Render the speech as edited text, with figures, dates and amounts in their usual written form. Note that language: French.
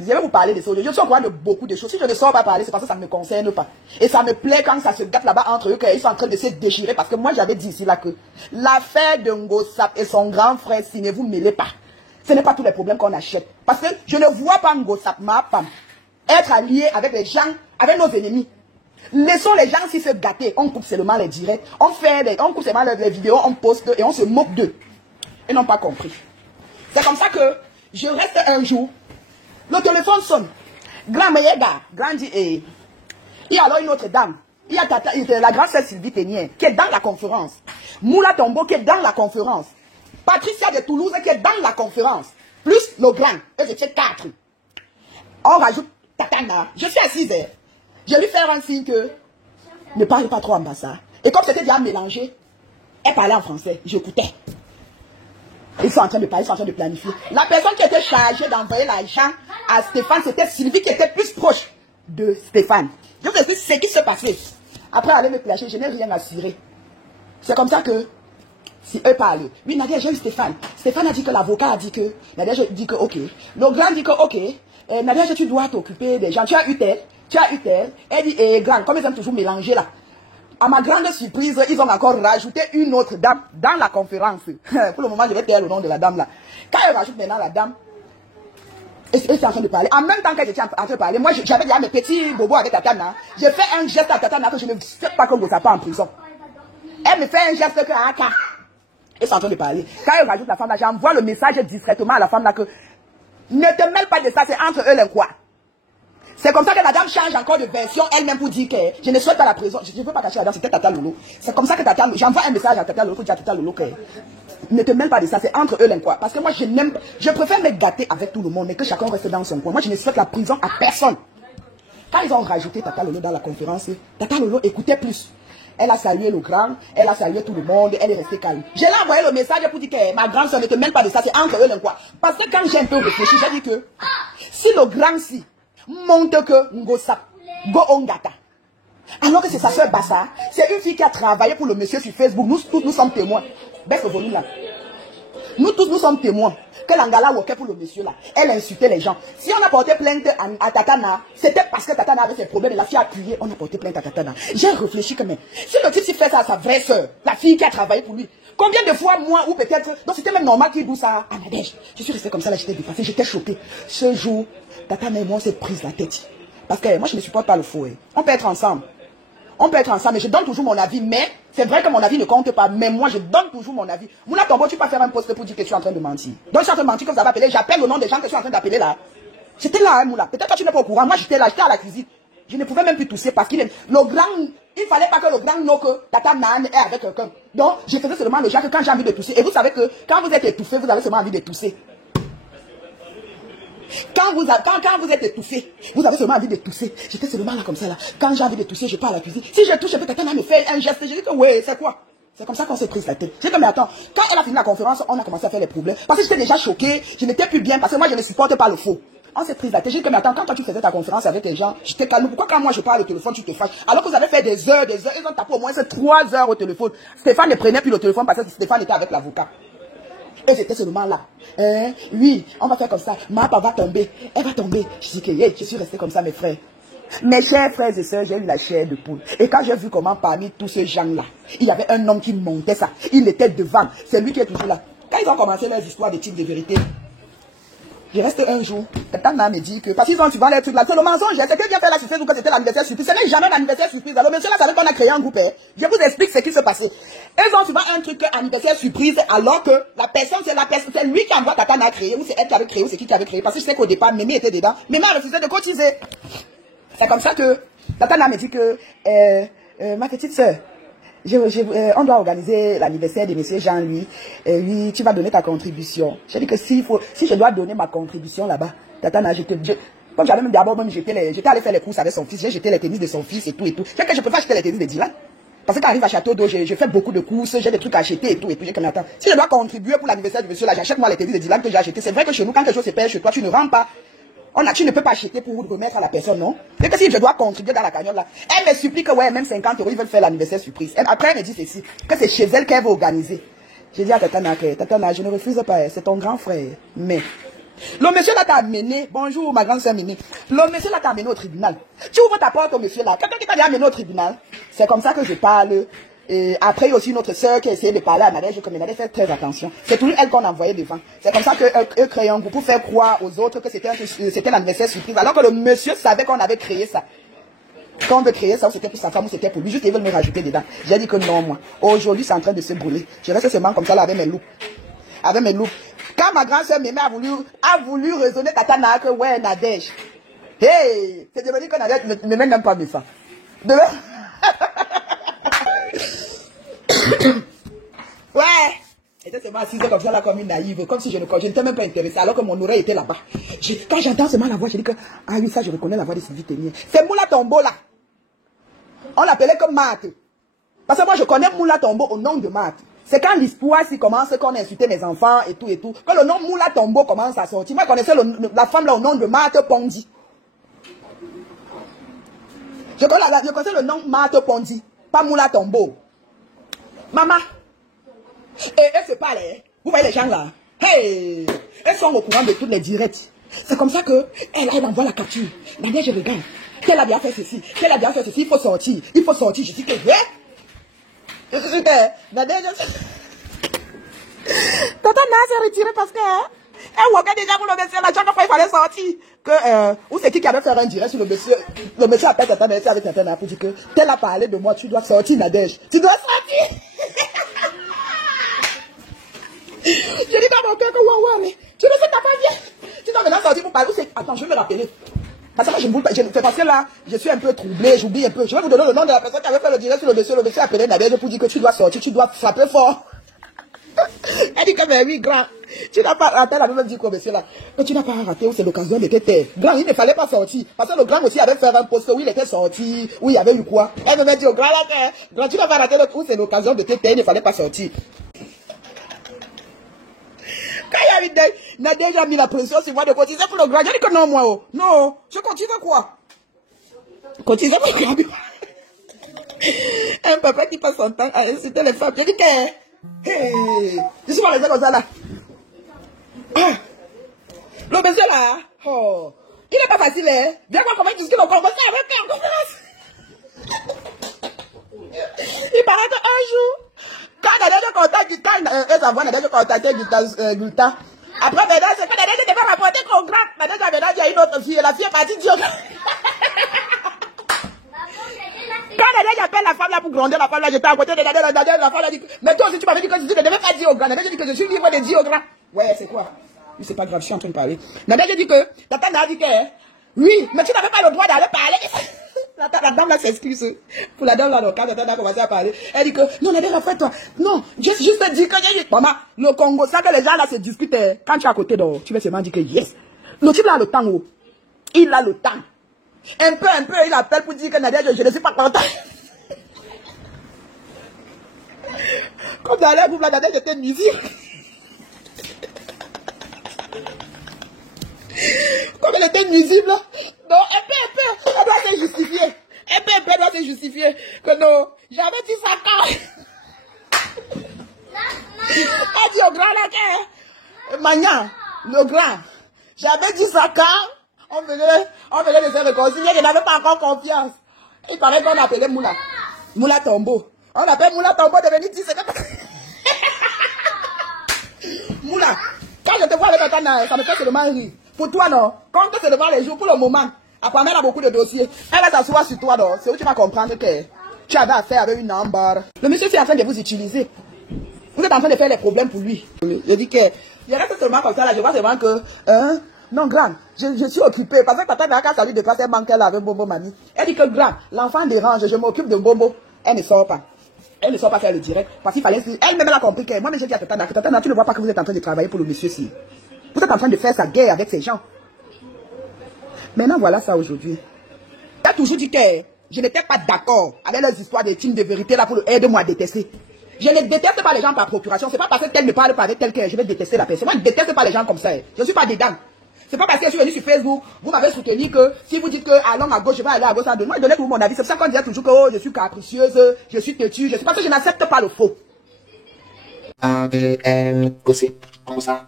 Je vais vous parler de ça. Je suis au courant de beaucoup de choses. Si je ne sors pas parler, c'est parce que ça ne me concerne pas. Et ça me plaît quand ça se gâte là-bas entre eux, qu'ils sont en train de se déchirer. Parce que moi, j'avais dit ici là que l'affaire de Ngosap et son grand frère, si ne vous mêlez pas, ce n'est pas tous les problèmes qu'on achète. Parce que je ne vois pas Ngosap, ma femme, être allié avec les gens, avec nos ennemis. Laissons les gens s'y se gâter. On coupe seulement les directs, on coupe seulement les vidéos, on poste et on se moque d'eux. Ils n'ont pas compris. C'est comme ça que je reste un jour. Le téléphone sonne. Grand Mayega, grand dit, il y a alors une autre dame. Il y a la grande sœur Sylvie Ténier qui est dans la conférence. Moula Tombo qui est dans la conférence. Patricia de Toulouse qui est dans la conférence. Plus le grand. Eux étaient 4. On rajoute Tatana. Je suis assise. Je lui fais un signe que ne parle pas trop en bas ça. Et comme c'était déjà mélangé, elle parlait en français. J'écoutais. Ils sont en train de parler, ils sont en train de planifier. La personne qui était chargée d'envoyer l'argent à Stéphane, c'était Sylvie qui était plus proche de Stéphane. Je vous explique ce qui se passait. Après aller me placer, je n'ai rien assuré. C'est comme ça que, si eux parlent, oui, Nadia, j'ai eu Stéphane. Stéphane a dit que l'avocat a dit que, Nadia dit que ok. Le grand dit que ok. Nadia, tu dois t'occuper des gens. Tu as eu tel. Elle dit, grand, comme ils aiment toujours mélanger là. À ma grande surprise, ils ont encore rajouté une autre dame dans la conférence. Pour le moment, je vais taire le nom de la dame là. Quand ils rajoutent maintenant la dame, et c'est en train de parler. En même temps qu'elle était en train de parler, moi j'avais déjà mes petits bobos avec Tatana. J'ai fait un geste à Tatana que je ne sais pas qu'on ne pas en prison. Elle me fait un geste que Aka. Ils sont en train de parler. Quand ils rajoutent la femme là, j'envoie le message discrètement à la femme là que ne te mêle pas de ça, c'est entre eux les quoi. C'est comme ça que la dame change encore de version elle-même pour dire que je ne souhaite pas la prison. Je ne veux pas cacher la dame, c'était Tata Lolo. C'est comme ça que Tata Lolo, j'envoie un message à Tata Lolo pour dire à Tata Lolo que ne te mêle pas de ça, c'est entre eux les quoi. Parce que moi je n'aime, je préfère me gâter avec tout le monde, mais que chacun reste dans son coin. Moi je ne souhaite la prison à personne. Quand ils ont rajouté Tata Lolo dans la conférence, Tata Lolo écoutait plus. Elle a salué le grand, elle a salué tout le monde, elle est restée calme. Je l'ai envoyé le message pour dire que ma grande soeur ne te mêle pas de ça, c'est entre eux les quoi. Parce que quand j'ai un peu réfléchi, j'ai dit que si le grand si montre que Ngosap, Go Ongata, alors que c'est sa soeur Bassa, c'est une fille qui a travaillé pour le monsieur sur Facebook, nous tous nous sommes témoins. Baisse le volume là. Nous tous nous sommes témoins que l'Angala workait pour le monsieur là. Elle insultait les gens. Si on a porté plainte à Tatana, c'était parce que Tatana avait ses problèmes et la fille a crié, on a porté plainte à Tatana. J'ai réfléchi quand même. Si le type s'y fait ça à sa vraie soeur, la fille qui a travaillé pour lui, combien de fois moi ou peut-être, donc c'était même normal qu'il dise ça à Nadège. Je suis restée comme ça là, j'étais dépassée, j'étais choquée. Ce jour, Tatana et moi on s'est prise la tête. Parce que moi je ne supporte pas le faux. On peut être ensemble. On peut être ensemble, mais je donne toujours mon avis. Mais c'est vrai que mon avis ne compte pas. Mais moi, je donne toujours mon avis. Moula Tombo, tu peux pas faire un post pour dire que tu es en train de mentir. Donc, je suis en train de mentir que vous avez appelé. J'appelle le nom des gens que je suis en train d'appeler là. J'étais là, hein, Moula. Peut-être que tu n'es pas au courant. Moi, j'étais là, j'étais à la cuisine. Je ne pouvais même plus tousser parce qu'il est... Le grand... Il fallait pas que le grand know que Tata Nan est avec quelqu'un. Donc, je faisais seulement le genre que quand j'ai envie de tousser. Et vous savez que quand vous êtes étouffé, vous avez seulement envie de tousser. Quand vous êtes étouffé, vous avez seulement envie de tousser. J'étais seulement là comme ça là. Quand j'ai envie de tousser, je pars à la cuisine. Si je touche, quelqu'un me fait un geste. Je dis que oui, c'est quoi? C'est comme ça qu'on s'est pris la tête. J'ai dit mais attends, quand elle a fini la conférence, on a commencé à faire les problèmes. Parce que j'étais déjà choquée, je n'étais plus bien, parce que moi je ne supporte pas le faux. On s'est pris la tête. J'ai dit que mais attends, quand toi tu faisais ta conférence avec les gens, j'étais calme. Pourquoi quand moi je parle au téléphone, tu te fâches? Alors que vous avez fait des heures, ils ont tapé au moins 3 heures au téléphone. Stéphane ne prenait plus le téléphone parce que Stéphane était avec l'avocat. Et j'étais seulement là. Oui, on va faire comme ça. Ma papa va tomber. Elle va tomber. Je dis que je suis resté comme ça, mes frères. Mes chers frères et sœurs, j'ai eu la chair de poule. Et quand j'ai vu comment parmi tous ces gens-là, il y avait un homme qui montait ça. Il était devant. C'est lui qui est toujours là. Quand ils ont commencé leurs histoires de type de vérité, je reste un jour. Quelqu'un m'a dit que, parce qu'ils ont souvent les trucs là, c'est le mensonge. C'est quelqu'un qui a fait la surprise ou que c'était l'anniversaire surprise. Ce n'est jamais l'anniversaire surprise. Alors, monsieur là savait qu'on a créé un groupe. Je vous explique ce qui se passait. Ils ont souvent un truc anniversaire surprise, alors que la personne, c'est lui qui envoie Tatana à créer, ou c'est elle qui avait créé, ou c'est qui avait créé. Parce que je sais qu'au départ, Mémé était dedans. Mémé a refusé de cotiser. C'est comme ça que Tatana me dit que, ma petite soeur, on doit organiser l'anniversaire de monsieur Jean-Louis. Oui, tu vas donner ta contribution. J'ai dit que si je dois donner ma contribution là-bas, Tatana, comme j'avais même d'abord, j'étais allé faire les courses avec son fils, j'ai jeté les tennis de son fils et tout et tout. C'est que je peux pas acheter les tennis de Dylan. Parce que quand j'arrive à Château d'Eau, je fais beaucoup de courses, j'ai des trucs à acheter et tout. Et puis j'ai comme attends, si je dois contribuer pour l'anniversaire de monsieur là, j'achète moi les tennis de Dylan que j'ai acheté. C'est vrai que chez nous, quand quelque chose se perd chez toi, tu ne rends pas. Tu ne peux pas acheter pour remettre à la personne, non? C'est que si je dois contribuer dans la cagnotte là, elle me supplie que ouais, même 50 €, ils veulent faire l'anniversaire surprise. Après, elle me dit ceci, que c'est chez elle qu'elle veut organiser. J'ai dit à Tatana, je ne refuse pas, c'est ton grand frère. Mais, Le monsieur là t'a amené, bonjour ma grande sœur Mimi, le monsieur là t'a amené au tribunal. Tu ouvres ta porte au monsieur là, quelqu'un qui t'a déjà amené au tribunal. C'est comme ça que je parle. Et après, il y a aussi notre sœur qui a essayé de parler à Nadège, comme Nadège fait très attention. C'est toujours elle qu'on envoyait devant. C'est comme ça qu'eux créaient un groupe pour faire croire aux autres que c'était l'anniversaire surprise. Alors que le monsieur savait qu'on avait créé ça. Quand on veut créer ça, ou c'était pour sa femme, ou c'était pour lui, juste ils veulent me rajouter dedans. J'ai dit que non, moi. Aujourd'hui, c'est en train de se brûler. Je reste seulement comme ça là avec mes loups. Avec mes loups. Quand ma grande sœur Mémé a voulu raisonner Katana que ouais, Nadège. Hey! C'est devenu que Nadège ne m'aime même pas mes femmes. Ouais! J'étais seulement assise comme ça là, comme une naïve, comme si je n'étais même pas intéressée, alors que mon oreille était là-bas. Quand j'entends seulement la voix, je dis que, ah oui, ça, je reconnais la voix de Sylvie Ténier. C'est Moula Tombo là. On l'appelait comme Marthe. Parce que moi, je connais Moula Tombo au nom de Marthe. C'est quand l'histoire s'y commence, qu'on a insulté mes enfants et tout et tout. Quand le nom Moula Tombo commence à sortir, moi, je connaissais la femme là au nom de Marthe Pondi. Je connaissais le nom Marthe Pondi, pas Moula Tombo. Maman. Et elles se parlent, hein. Vous voyez les gens là. Hey, elles sont au courant de toutes les directs. C'est comme ça que elle envoie la capture. Nadège, je regarde. Qu'elle a bien fait ceci. Qu'elle a bien fait ceci. Il faut sortir. Il faut sortir. Je dis que Nadège. Tata Nas s'est retirée parce que elle voyait déjà pour le monsieur là. Chaque fois il fallait sortir. Que ou c'est qui avait fait un direct sur le monsieur. Le monsieur appelle Tata Nas avec Tata Nas pour dire que tel a parlé de moi. Tu dois sortir, Nadège. Tu dois sortir. Je dis dans mon cœur que ouais, mais tu ne sais pas bien. Tu dois maintenant sortir pour parler. Attends, je vais me rappeler. Parce que moi, je ne boule pas. C'est parce que là, je suis un peu troublé, j'oublie un peu. Je vais vous donner le nom de la personne qui avait fait le direct sur le monsieur. Le monsieur a appelé Nadège pour dire que tu dois sortir, tu dois frapper fort. Elle dit que, mais oui, grand, tu n'as pas raté. Elle avait même dit quoi, monsieur là, que tu n'as pas raté où c'est l'occasion de t'éteindre. Grand, il ne fallait pas sortir. Parce que le grand aussi avait fait un poste où il était sorti, où il y avait eu quoi. Elle me dit au grand là, que, grand, tu n'as pas raté où c'est l'occasion de t'éteindre, il ne fallait pas sortir. Quand il y a eu Nadège a mis la pression sur moi de cotiser pour le grand. J'ai dit que non, moi, oh. Non, je continue quoi? Cotiser pour le grand. Un papa qui passe son temps à inciter les femmes. J'ai dit que, hey, je suis pas laissé comme ça là. Ah. Le monsieur là, oh, il n'est pas facile, hein. Viens voir comment il discute encore. Il paraît qu'un jour, quand Nadège contacte, quand Nadège contactait Gulta, après maintenant, c'est que Nadège devait rapporter qu'au grand, Nadège il y a une autre fille, la fille est partie dire. Quand Nadège appelle la femme là pour gronder, la femme là, j'étais à côté de Nadège, la femme là dit, mais toi aussi tu m'avais dit que tu ne devais pas dire au grand. Nadège dit que je suis libre de dire au grand. Ouais, c'est quoi? Oui, c'est pas grave, je suis en train de parler. Nadège dit que, Tata Nana dit que, oui, mais tu n'avais pas le droit d'aller parler. La dame là s'excuse. Pour la dame là, quand Tata Nana a commencé à parler, elle dit que, non, Nadège, en fait, toi, non, juste dire que j'ai dit, maman, le Congo, ça que les gens là se discutent, quand tu es à côté d'eux, tu vas seulement dire que yes. Le type là a le temps, oh. Il a le temps. Un peu, il appelle pour dire que Nadège, je ne suis pas content. Comme dans l'air, vous, la Nadège était nuisible. Comme elle était nuisible, non, un peu, elle doit se justifier. Un peu, elle doit se justifier. Que non, j'avais dit ça quand. Elle dit au grand là que, Magnan, le grand, j'avais dit ça quand on venait de se réconcilier, je n'avais pas encore confiance. Il paraît qu'on appelait Moula. Moula Tombo. On appelle Moula Tombo devenu 17 ans. Moula, quand je te vois avec Tata, ça me fait seulement rire. Pour toi, non. Quand tu te devant les jours, pour le moment, apparemment, elle a beaucoup de dossiers. Elle va s'asseoir sur toi, non. C'est où tu vas comprendre que tu avais affaire avec une ambar. Le monsieur est en train de vous utiliser. Vous êtes en train de faire les problèmes pour lui. Je dis que, je reste seulement comme ça, là. Je vois seulement que, non, grand, je suis occupée. Parce que Tata n'a qu'à saluer de place, elle manque là avec Bobo Mami. Elle dit que, grand, l'enfant dérange, je m'occupe de Bobo. Elle ne sort pas. Elle ne sort pas faire le direct. Parce qu'il fallait. Elle-même a compris que moi, mais j'ai dit à Tata, tu ne vois pas que vous êtes en train de travailler pour le monsieur-ci. Vous êtes en train de faire sa guerre avec ces gens. Maintenant, voilà ça aujourd'hui. Il a toujours dit que je n'étais pas d'accord avec les histoires des teams de vérité là pour aider-moi à détester. Je ne déteste pas les gens par procuration. C'est pas parce qu'elle ne parle pas avec tel que je vais détester la personne. Moi, je ne déteste pas les gens comme ça. Je ne suis pas dedans. C'est pas parce que je suis venu sur Facebook, vous m'avez soutenu que si vous dites que allons à gauche, je vais aller à gauche, à droite. Moi, je donnais tout mon avis. C'est pour ça qu'on disait toujours que oh, je suis capricieuse, je suis têtue. Je suis parce que je n'accepte pas le faux. ADN, gossip, comme ça,